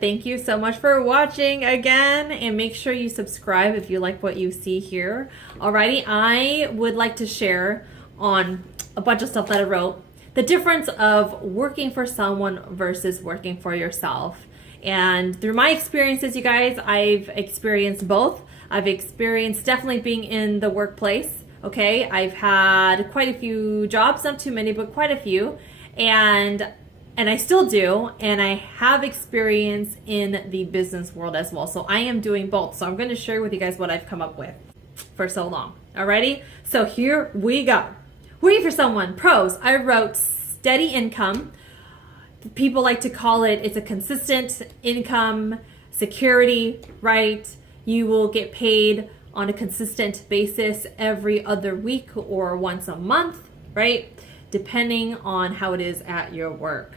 thank you so much for watching again, and make sure you subscribe if you like what you see here. Alrighty, I would like to share on a bunch of stuff that I wrote, the difference of working for someone versus working for yourself. And through my experiences, you guys, I've experienced both. I've experienced definitely being in the workplace. Okay, I've had quite a few jobs, not too many, but quite a few. And I still do, and I have experience in the business world as well. So I am doing both. So I'm going to share with you guys what I've come up with for so long. Alrighty? So here we go. Working for someone. Pros. I wrote steady income. People like to call it, it's a consistent income, security, right? You will get paid on a consistent basis every other week or once a month, right? Depending on how it is at your work.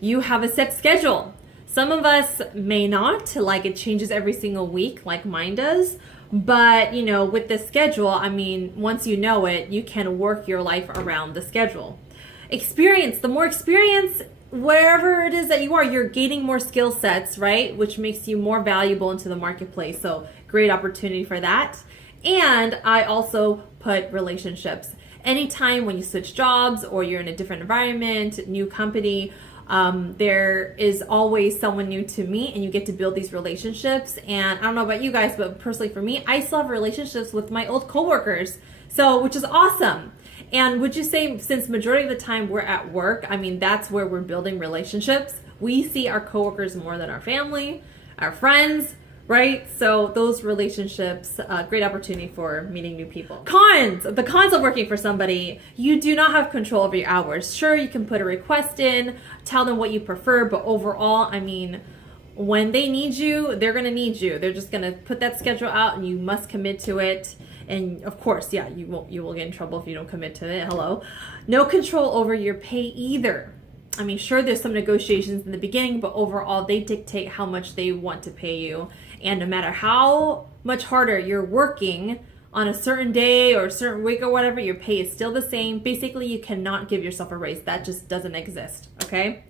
You have a set schedule. Some of us may not, like it changes every single week like mine does. But, you know, with the schedule, I mean, once you know it, you can work your life around the schedule. Experience. The more experience, wherever it is that you are, you're gaining more skill sets, right? Which makes you more valuable into the marketplace. So great opportunity for that. And I also put relationships. Anytime when you switch jobs or you're in a different environment, new company, there is always someone new to meet, and you get to build these relationships. And I don't know about you guys, but personally for me, I still have relationships with my old coworkers, so which is awesome. And would you say, since majority of the time we're at work, I mean, that's where we're building relationships. We see our coworkers more than our family, our friends, right? So those relationships, great opportunity for meeting new people. Cons. The cons of working for somebody: you do not have control over your hours. Sure, you can put a request in, tell them what you prefer, but overall, I mean, when they need you, they're going to need you. They're just going to put that schedule out and you must commit to it. And of course, yeah, you will get in trouble if you don't commit to it. Hello. No control over your pay either. I mean, sure, there's some negotiations in the beginning, but overall, they dictate how much they want to pay you. And no matter how much harder you're working on a certain day or a certain week or whatever, your pay is still the same. Basically, you cannot give yourself a raise. That just doesn't exist, okay?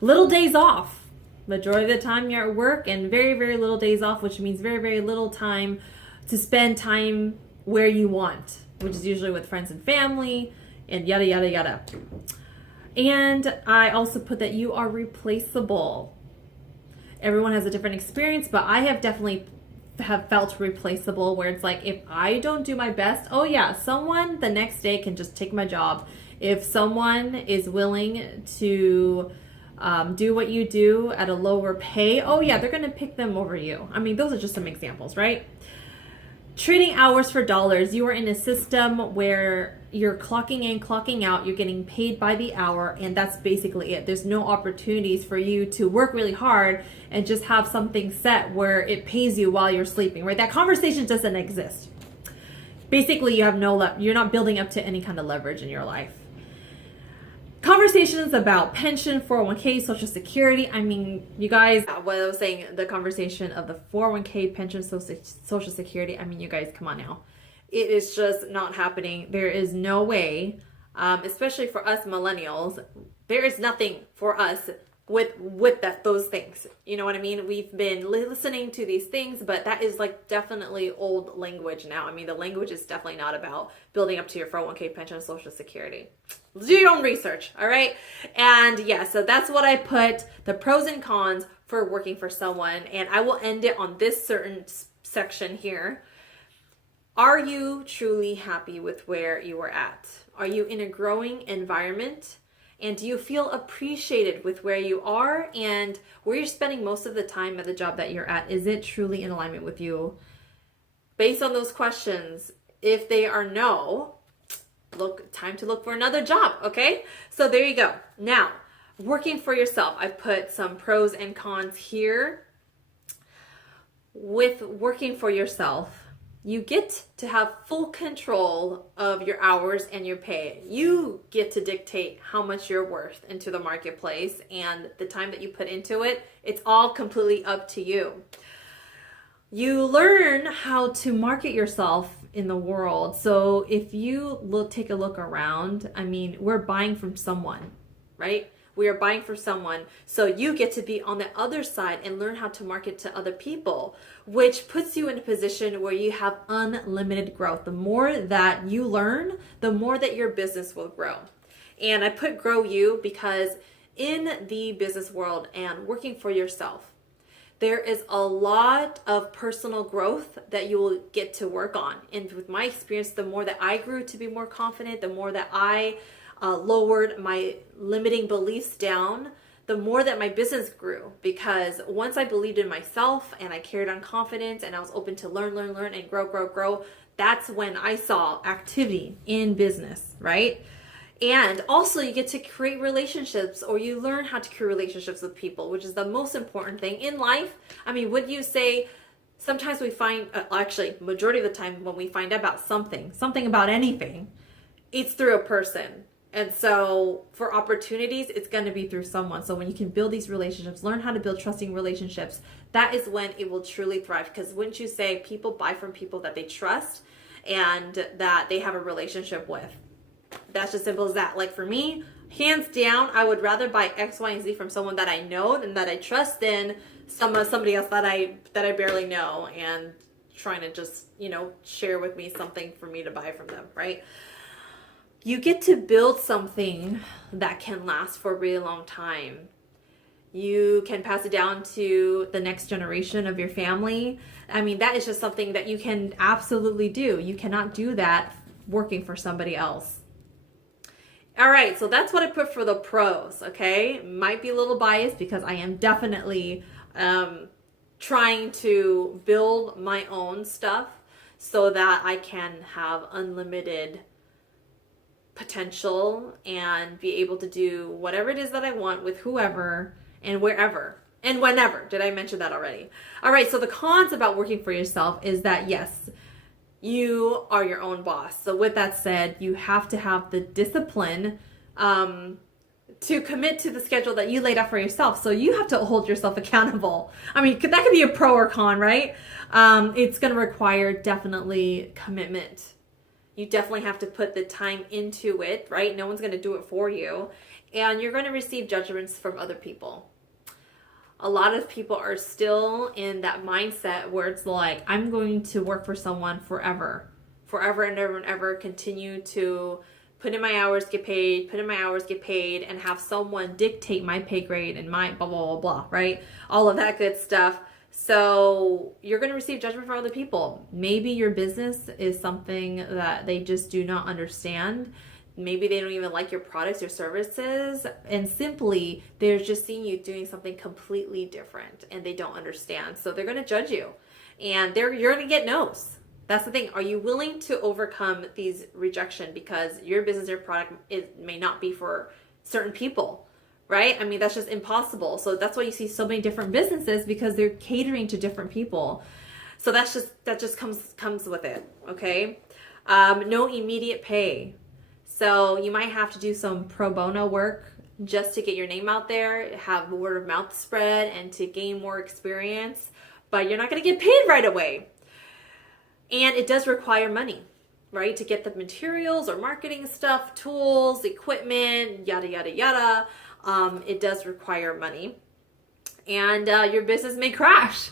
Little days off. Majority of the time you're at work, and very, very little days off, which means very, very little time to spend time where you want, which is usually with friends and family, and yada, yada, yada. And I also put that you are replaceable. Everyone has a different experience, but I have definitely felt replaceable, where it's like, if I don't do my best, oh yeah, someone the next day can just take my job. If someone is willing to do what you do at a lower pay, oh yeah, they're going to pick them over you. I mean, those are just some examples, right? Trading hours for dollars. You are in a system where you're clocking in, clocking out, you're getting paid by the hour, and that's basically it. There's no opportunities for you to work really hard and just have something set where it pays you while you're sleeping, right? That conversation doesn't exist. Basically, you have you're not building up to any kind of leverage in your life. Conversations about pension, 401k, Social Security. I mean, you guys, what I was saying, the conversation of the 401k, pension, Social Security. I mean, you guys, come on now. It is just not happening. There is no way, especially for us millennials, there is nothing for us with those things. You know what I mean? We've been listening to these things, but that is like definitely old language now. I mean, the language is definitely not about building up to your 401k, pension, Social Security. Do your own research, all right? And yeah, so that's what I put, the pros and cons for working for someone. And I will end it on this certain section here. Are you truly happy with where you are at? Are you in a growing environment? And do you feel appreciated with where you are and where you're spending most of the time at the job that you're at? Is it truly in alignment with you? Based on those questions, if they are no, time to look for another job, okay? So there you go. Now, working for yourself. I put some pros and cons here. With working for yourself, you get to have full control of your hours and your pay. You get to dictate how much you're worth into the marketplace, and the time that you put into it, it's all completely up to you. You learn how to market yourself in the world. So if you take a look around, I mean, we're buying from someone, right? We are buying for someone. So you get to be on the other side and learn how to market to other people, which puts you in a position where you have unlimited growth. The more that you learn, the more that your business will grow. And I put grow you because in the business world and working for yourself, there is a lot of personal growth that you will get to work on. And with my experience, the more that I grew to be more confident, the more that I lowered my limiting beliefs down, the more that my business grew. Because once I believed in myself and I carried on confidence and I was open to learn, and grow, that's when I saw activity in business, right? And also you get to create relationships, or you learn how to create relationships with people, which is the most important thing in life. I mean, would you say sometimes we find, actually majority of the time when we find out about something about anything, it's through a person. And so for opportunities, it's going to be through someone. So when you can build these relationships, learn how to build trusting relationships, that is when it will truly thrive. Because wouldn't you say people buy from people that they trust and that they have a relationship with? That's just simple as that. Like for me, hands down, I would rather buy X, Y, and Z from someone that I know and that I trust than somebody else that I barely know and trying to just, share with me something for me to buy from them, right? You get to build something that can last for a really long time. You can pass it down to the next generation of your family. I mean, that is just something that you can absolutely do. You cannot do that working for somebody else. All right, so that's what I put for the pros, okay? Might be a little biased because I am definitely trying to build my own stuff so that I can have unlimited potential and be able to do whatever it is that I want with whoever and wherever and whenever. Did I mention that already? All right, so the cons about working for yourself is that, yes, you are your own boss. So with that said, you have to have the discipline to commit to the schedule that you laid out for yourself. So you have to hold yourself accountable. I mean, that could be a pro or con, right? It's going to require definitely commitment. You definitely have to put the time into it, right? No one's going to do it for you. And you're going to receive judgments from other people. A lot of people are still in that mindset where it's like, I'm going to work for someone forever and ever, continue to put in my hours, get paid, and have someone dictate my pay grade and my blah, blah, blah, blah, right? All of that good stuff. So you're going to receive judgment from other people. Maybe your business is something that they just do not understand. Maybe they don't even like your products or services, and simply they're just seeing you doing something completely different and they don't understand. So they're going to judge you, and you're going to get no's. That's the thing. Are you willing to overcome these rejection because your business or product may not be for certain people? Right? I mean, that's just impossible. So that's why you see so many different businesses, because they're catering to different people. So that just comes with it. Okay. No immediate pay. So you might have to do some pro bono work just to get your name out there, have word of mouth spread, and to gain more experience, but you're not going to get paid right away. And it does require money, right? To get the materials or marketing stuff, tools, equipment, yada, yada, yada. It does require money, and your business may crash.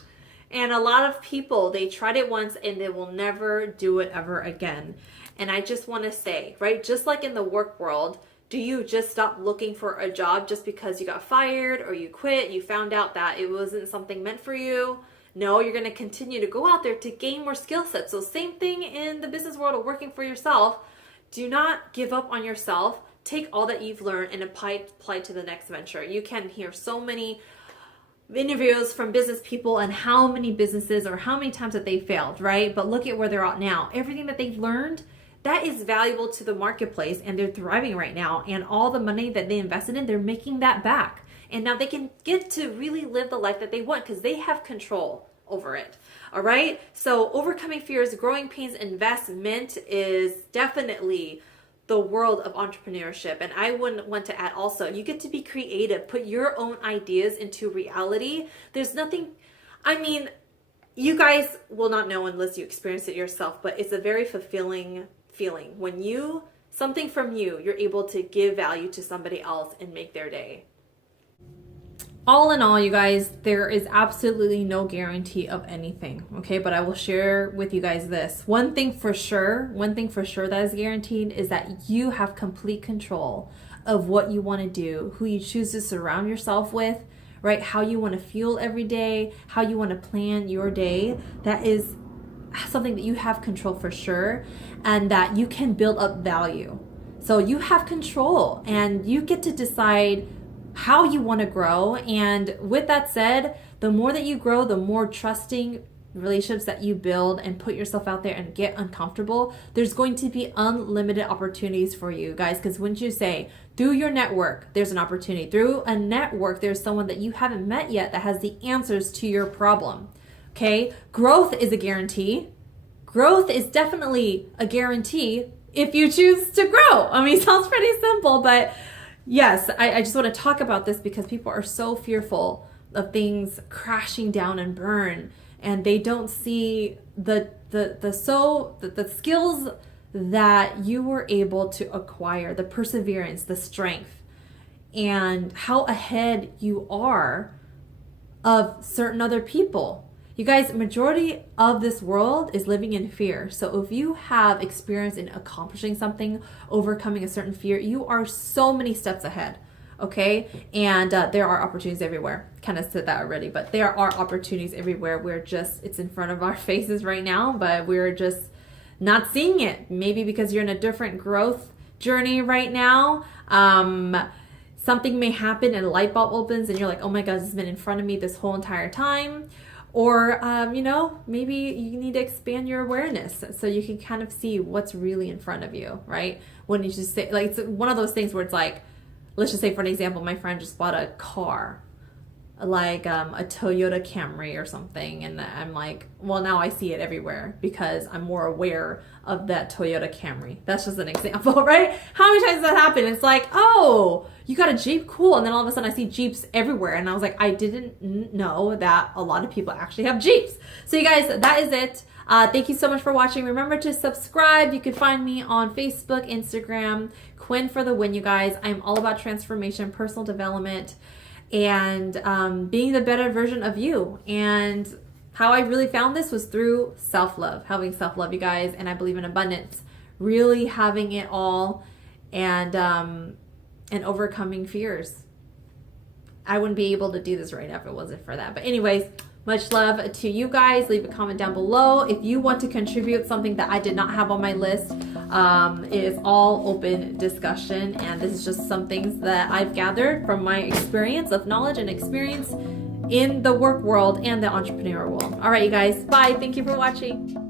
And a lot of people, they tried it once and they will never do it ever again. And I just want to say, right, just like in the work world, do you just stop looking for a job just because you got fired or you quit, you found out that it wasn't something meant for you? No, you're going to continue to go out there to gain more skill sets. So same thing in the business world of working for yourself. Do not give up on yourself. Take all that you've learned and apply to the next venture. You can hear so many interviews from business people and how many businesses or how many times that they failed, right? But look at where they're at now. Everything that they've learned, that is valuable to the marketplace, and they're thriving right now. And all the money that they invested in, they're making that back. And now they can get to really live the life that they want because they have control over it. All right. So overcoming fears, growing pains, investment is definitely the world of entrepreneurship. And I would want to add also, you get to be creative, put your own ideas into reality. There's nothing, I mean, you guys will not know unless you experience it yourself, but it's a very fulfilling feeling when something from you're able to give value to somebody else and make their day. all in all, you guys, there is absolutely no guarantee of anything, okay? But I will share with you guys this. One thing for sure that is guaranteed is that you have complete control of what you want to do, who you choose to surround yourself with, right? How you want to feel every day, how you want to plan your day. That is something that you have control for sure, and that you can build up value. So you have control and you get to decide how you want to grow. And with that said, the more that you grow, the more trusting relationships that you build and put yourself out there and get uncomfortable, there's going to be unlimited opportunities for you guys. Because when you say through your network, there's an opportunity. Through a network, there's someone that you haven't met yet that has the answers to your problem. Okay, growth is a guarantee. Growth is definitely a guarantee if you choose to grow. I mean, it sounds pretty simple, but yes, I just want to talk about this because people are so fearful of things crashing down and burn, and they don't see the skills that you were able to acquire, the perseverance, the strength, and how ahead you are of certain other people. You guys, majority of this world is living in fear. So if you have experience in accomplishing something, overcoming a certain fear, you are so many steps ahead, okay? And there are opportunities everywhere. Kind of said that already, but there are opportunities everywhere. It's in front of our faces right now, but we're just not seeing it. Maybe because you're in a different growth journey right now. Something may happen and a light bulb opens and you're like, oh my God, this has been in front of me this whole entire time. Or, maybe you need to expand your awareness so you can kind of see what's really in front of you, right? When you just say, like, it's one of those things where it's like, let's just say for an example, my friend just bought a car, like a Toyota Camry or something. And I'm like, well, now I see it everywhere because I'm more aware of that Toyota Camry. That's just an example, right? How many times does that happen? It's like, oh, you got a Jeep, cool. And then all of a sudden I see Jeeps everywhere. And I was like, I didn't know that a lot of people actually have Jeeps. So you guys, that is it. Thank you so much for watching. Remember to subscribe. You can find me on Facebook, Instagram, Quynhforthewin, you guys. I'm all about transformation, personal development, and being the better version of you. And how I really found this was through self-love, having self-love, you guys. And I believe in abundance, really having it all, and overcoming fears. I wouldn't be able to do this right now if it wasn't for that. But anyways, much love to you guys. Leave a comment down below if you want to contribute something that I did not have on my list. It is all open discussion, and this is just some things that I've gathered from my experience of knowledge and experience in the work world and the entrepreneur world. All right, you guys, bye. Thank you for watching.